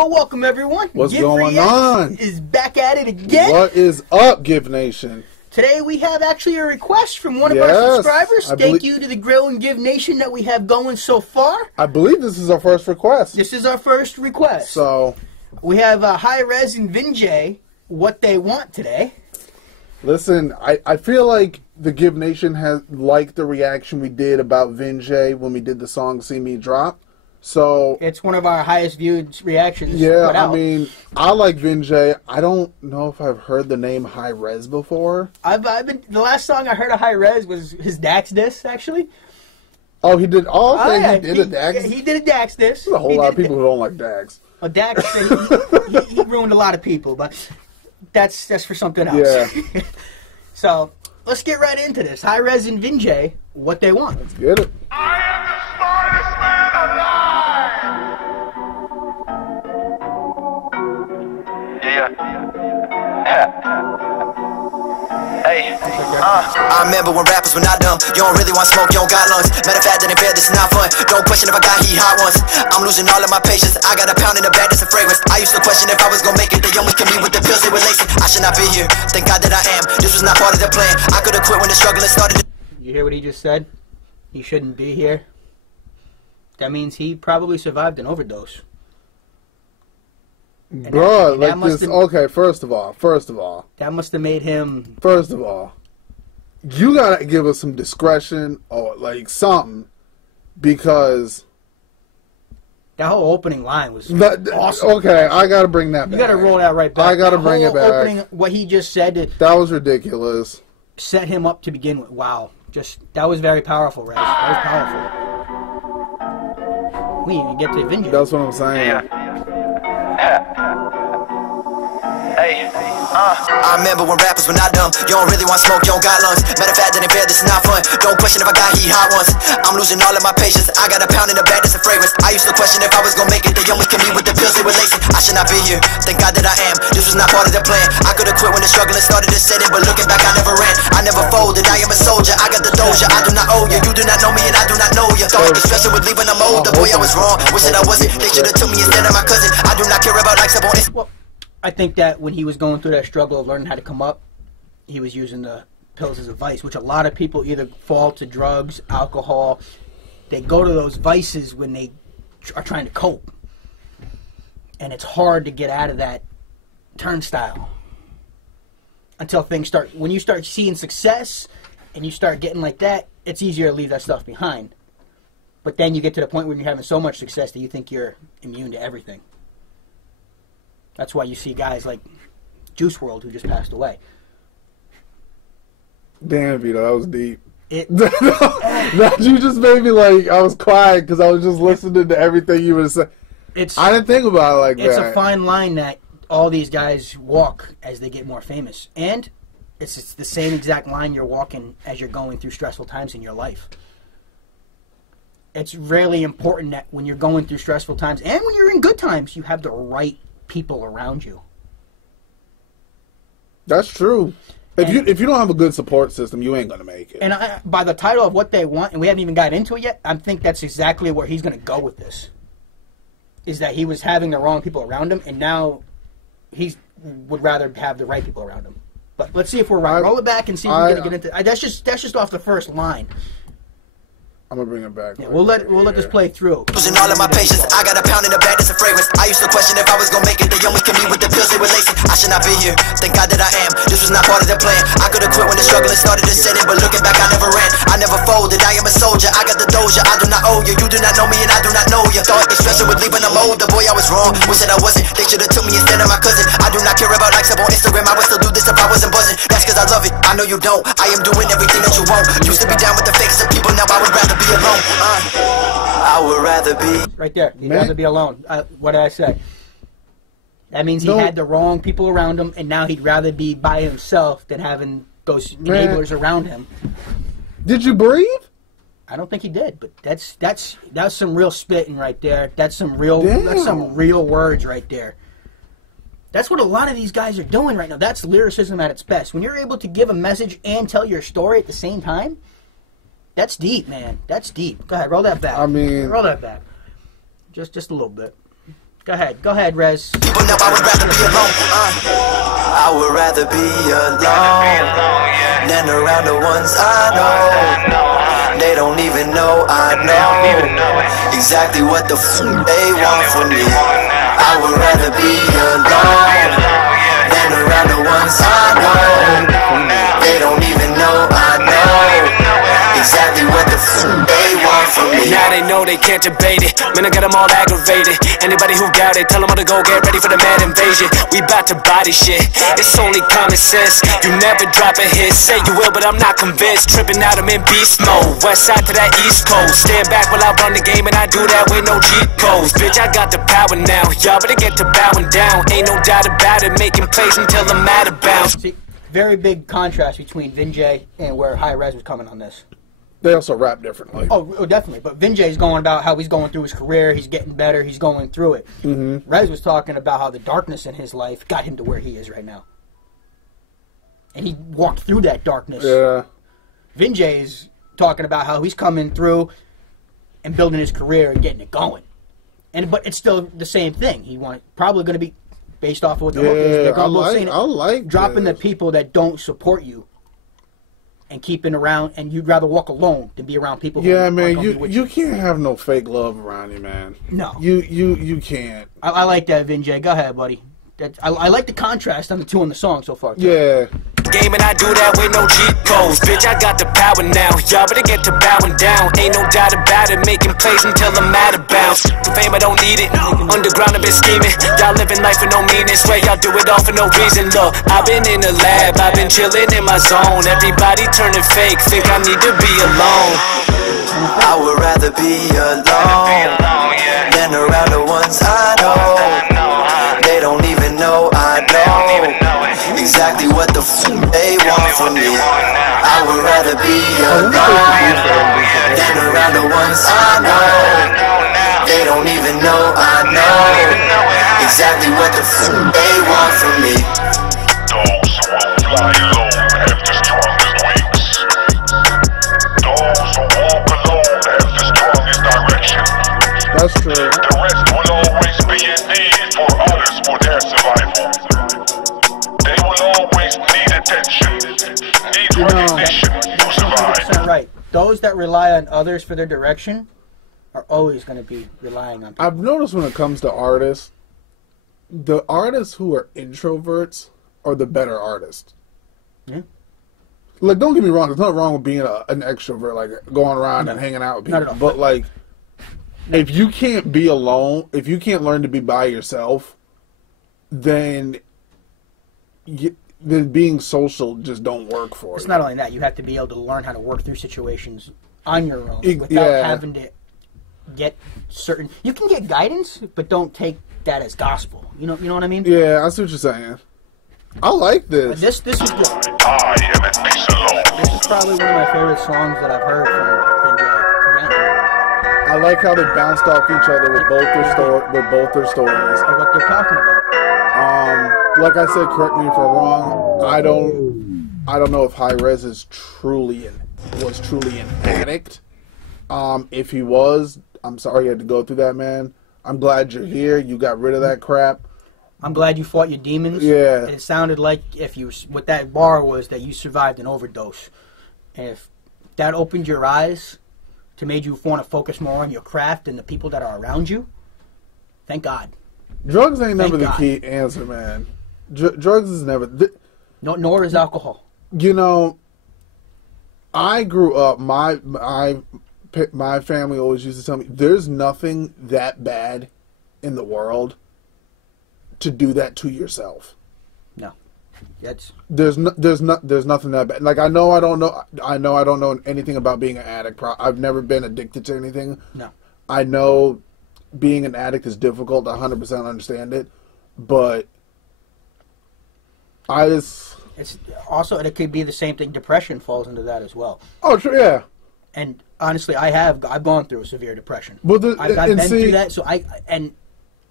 Yo, welcome everyone. What's going on? Is back at it again. What is up, Givnation? Today we have actually a request from one of our subscribers. Thank you to the Grill and Give Nation that we have going so far. I believe this is our first request. This is our first request. So we have Hi-Rez Vin, what they want today. Listen, I feel like the Give Nation has liked the reaction we did about Vin when we did the song See Me Drop. So it's one of our highest viewed reactions. Yeah, I mean, I like Vin. I don't know if I've heard the name Hi-Rez before. The last song I heard of Hi-Rez was his Dax diss, actually. Oh, he did. Oh, okay, yeah, he did a Dax. Yeah, he did a Dax diss. There's a whole lot of people who don't like Dax. Well, Dax, he ruined a lot of people, but that's for something else. Yeah. So let's get right into this. Hi-Rez and Vin, what they want. Let's get it. I am the smartest man alive. Hey, I remember when rappers were not dumb. You don't really want smoke, you don't got lungs. Matter of fact, that ain't fair, this is not fun. Don't question if I got heat hot once. I'm losing all of my patience. I got a pound in the bag, that's a fragrance. I used to question if I was gonna make it. They almost killed me with the pills they were lacing. I should not be here. Thank God that I am. This was not part of the plan. I could have quit when the struggle started. You hear what he just said? He shouldn't be here. That means he probably survived an overdose. Bro, like this. Okay, first of all, that must have made him. First of all, you gotta give us some discretion or like something, because that whole opening line was awesome. Okay, I gotta bring that back. You gotta roll that right back. I gotta bring it back. Opening, what he just said, that was ridiculous. Set him up to begin with. Wow, that was very powerful, Rez. That was powerful. We didn't even get to Vin. That's what I'm saying. Hey, I remember when rappers were not dumb. You don't really want smoke, you don't got lungs. Matter of fact, that ain't fair, this is not fun. Don't question if I got heat hot once. I'm losing all of my patience. I got a pound in the bag, that's a fragrance. I used to question if I was gonna make it. They almost killed me with the pills they were lacing. I should not be here. Thank God that I am. This was not part of the plan. I could have quit when the struggle started to set in, but looking back, I never ran. I never folded. I am a soldier. I got the doja. I do not owe you. You do not know me, and I do not know you. Thought the stressing would leave when I'm older. Boy, I was wrong. Wish that I wasn't. They should have took me instead of my cousin. I do not care about likes up on it. Well, I think that when he was going through that struggle of learning how to come up, he was using the pills as a vice, which a lot of people either fall to drugs, alcohol. They go to those vices when they are trying to cope. And it's hard to get out of that turnstile until things start. When you start seeing success and you start getting like that, it's easier to leave that stuff behind. But then you get to the point where you're having so much success that you think you're immune to everything. That's why you see guys like Juice WRLD who just passed away. Damn, Vito, that was deep. That you just made me like, I was quiet because I was just listening to everything you were saying. I didn't think about it like that. It's a fine line that all these guys walk as they get more famous. And it's the same exact line you're walking as you're going through stressful times in your life. It's really important that when you're going through stressful times and when you're in good times, you have the right people around you. That's true. If you don't have a good support system, you ain't gonna make it. And by the title of what they want, and we haven't even got into it yet, I think that's exactly where he's gonna go with this. Is that he was having the wrong people around him, and now he would rather have the right people around him. But let's see if we're right. Roll it back and see if we're gonna get into. That's just off the first line. I'm gonna bring it back. Yeah, we'll let this play through. Losing all of my patience. I got a pound in the bag, that's a fragrance. I used to question if I was gonna make it. They almost killed me with the pills they were lacing. I should not be here. Thank God that I am. This was not part of the plan. I could have quit when the struggle started to set in, but looking back, I never ran. I never folded. I am a soldier. I got the doja. I do not owe you. You do not know me, and I do not know you. Thought the stressing would leave when I'm older. Boy, I was wrong. Wish that I wasn't. They should have took me instead of my cousin. I do not care about likes up on Instagram. I would still do this if I wasn't buzzing. That's cause I love it. I know you don't. I am doing everything that you want. Used to be down with the fakes of people. Now I would rather be alone. I would rather be right there. He'd rather be alone. What did I say? That means he had the wrong people around him, and now he'd rather be by himself than having those enablers around him. Did you breathe? I don't think he did, but that's some real spitting right there. That's some real words right there. That's what a lot of these guys are doing right now. That's lyricism at its best. When you're able to give a message and tell your story at the same time, that's deep, man. That's deep. Go ahead, roll that back. I mean, roll that back. Just a little bit. Go ahead, Rez. People know I would rather be alone. I would rather be alone than around the ones I know. They don't even know I know exactly what the they want from me. I would rather be alone than around the ones I know. They don't even know I know exactly what the they want from me. Now they know they can't debate it. Man, I got them all aggravated. Anybody who doubt it, tell them all to go get ready for the mad invasion. We bout to body shit. It's only common sense. You never drop a hit. Say you will, but I'm not convinced. Tripping out, I'm in beast mode. West side to that east coast. Stand back while I run the game, and I do that with no cheat codes. Bitch, I got the power now. Y'all better get to bowing down. Ain't no doubt about it. Making plays until I'm out of bounds. See, very big contrast between Vin J and where Hi-Rez was coming on this. They also rap differently. Oh, definitely. But Vin J's going about how he's going through his career. He's getting better. He's going through it. Rez was talking about how the darkness in his life got him to where he is right now. And he walked through that darkness. Yeah. Vin J's talking about how he's coming through and building his career and getting it going. But it's still the same thing. Probably going to be based off of what the hook is. They're I like dropping this. the people that don't support you. And keeping around, and you'd rather walk alone than be around people. Yeah, man, you can't have no fake love around you, man. No, you can't. I like that, Vin J. Go ahead, buddy. I like the contrast on the two on the song so far. Yeah. Game and I do that with no cheat codes. Bitch, I got the power now. Y'all better get to bowing down. Ain't no doubt about it. Making plays until I'm out of bounds. The fame, I don't need it. Underground, I've been scheming. Y'all living life with no meaning. Swear y'all do it all for no reason. Look, I've been in the lab. I've been chilling in my zone. Everybody turning fake. Think I need to be alone. I would rather be alone than around the ones I know. They don't even know I know exactly what the they want from me. I would rather be alone than around the ones I know. They don't even know I know exactly what the they want from me. Those who will fly alone have the strongest wings. Those who walk alone have the strongest direction. That's true. The rest will always be in need for others for their survival. They will always need attention, need recognition to survive. 100% right. Those that rely on others for their direction are always going to be relying on people. I've noticed when it comes to artists, the artists who are introverts are the better artists. Yeah. Like, don't get me wrong. There's nothing wrong with being an extrovert, like going around and hanging out with people. Not at all. But like, if you can't be alone, if you can't learn to be by yourself, then being social just don't work for you. It's not only that. You have to be able to learn how to work through situations on your own without having to get certain... You can get guidance, but don't take that as gospel. You know what I mean? Yeah, I see what you're saying. I like this. This is good. I am at peace alone. This is probably one of my favorite songs that I've heard from Vin J. I like how they bounced off each other with both their stories. Of what they're talking about. Like I said, correct me if I'm wrong. I don't know if Hi-Rez was truly an addict. If he was, I'm sorry you had to go through that, man. I'm glad you're here. You got rid of that crap. I'm glad you fought your demons. Yeah. It sounded like what that bar was that you survived an overdose. And if that opened your eyes to made you want to focus more on your craft and the people that are around you, thank God. Drugs ain't never the key answer, man. Drugs is never... Nor is alcohol. You know, I grew up, my family always used to tell me, there's nothing that bad in the world to do that to yourself. No. There's nothing that bad. Like, I know I don't know anything about being an addict. I've never been addicted to anything. No. I know being an addict is difficult. I 100% understand it. But it's also, and it could be the same thing. Depression falls into that as well. Oh, true, yeah. And honestly, I've gone through a severe depression. Well, I've been through that, so and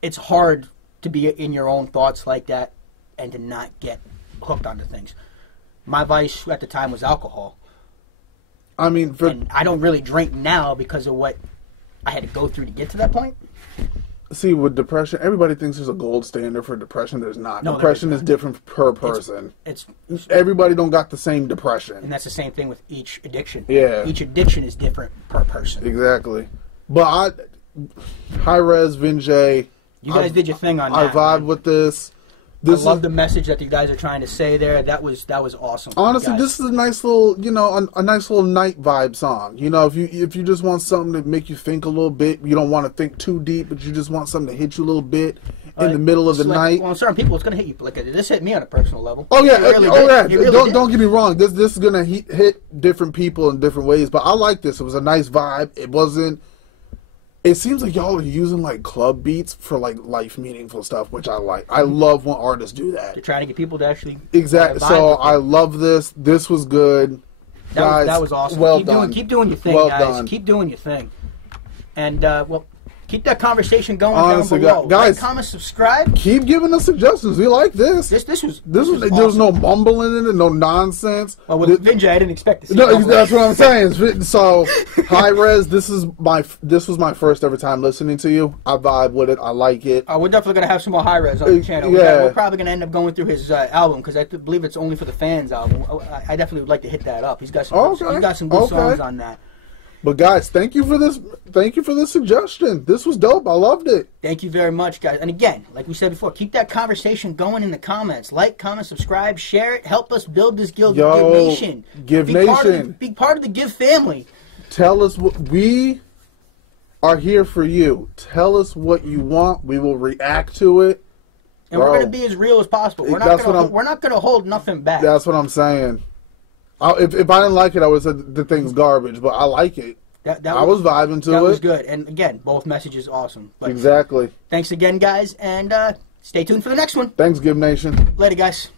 it's hard to be in your own thoughts like that and to not get hooked onto things. My vice at the time was alcohol. I mean, and I don't really drink now because of what I had to go through to get to that point. See, with depression, everybody thinks there's a gold standard for depression. There's not. No, Depression is different per person. It's Everybody don't got the same depression. and that's the same thing with each addiction. Yeah. Each addiction is different per person. Exactly. But Hi-Rez Vin, You guys did your thing on I that. vibe man. with this. I This love is, the message that you guys are trying to say there. That was awesome. honestly, guys. this is a nice little, a nice little night vibe song. If you just want something to make you think a little bit, you don't want to think too deep, but you just want something to hit you a little bit in the middle of the night. Well, certain people, it's gonna hit you. Like this hit me on a personal level. Oh yeah, It really did. It really did. Don't get me wrong. This is gonna hit different people in different ways, but I like this. It was a nice vibe. It wasn't. It seems like y'all are using like club beats for like life meaningful stuff, which I like. I love when artists do that. They're trying to get people to actually Exactly. vibe So with it. I love this. This was good, guys. That was awesome. Well keep done. Keep doing your thing, Well guys. done. Keep doing your thing. And keep that conversation going Honestly, down below. guys- Like, comment, subscribe. Keep giving us suggestions. We like this. This was was awesome. there was no mumbling in it, no nonsense. Well, with Vinjay, I didn't expect to see. No, that. that's what I'm saying. So, Hi-Rez, this was my first ever time listening to you. I vibe with it. I like it. We're definitely gonna have some more Hi-Rez on the channel. Yeah. We're probably gonna end up going through his album because I believe it's only for the fans album. I definitely would like to hit that up. He's got some. Okay. He's got some good Okay. songs on that. But guys, thank you for this. Thank you for this suggestion. This was dope. I loved it. Thank you very much, guys. And again, like we said before, keep that conversation going in the comments. Like, comment, subscribe, share it. Help us build this guild, Yo, Giv Nation. Giv Be part of Nation. be part of the Giv family. Tell us what we are here for. You tell us what you want. We will react to it. And Bro, we're going to be as real as possible. We're That's what not going to hold nothing back. That's what I'm saying. If I didn't like it, I would have said the thing's garbage. But I like it. I was vibing to it. That was good. And again, both messages awesome. But Exactly. thanks again, guys. And stay tuned for the next one. Thanks, Giv Nation. Later, guys.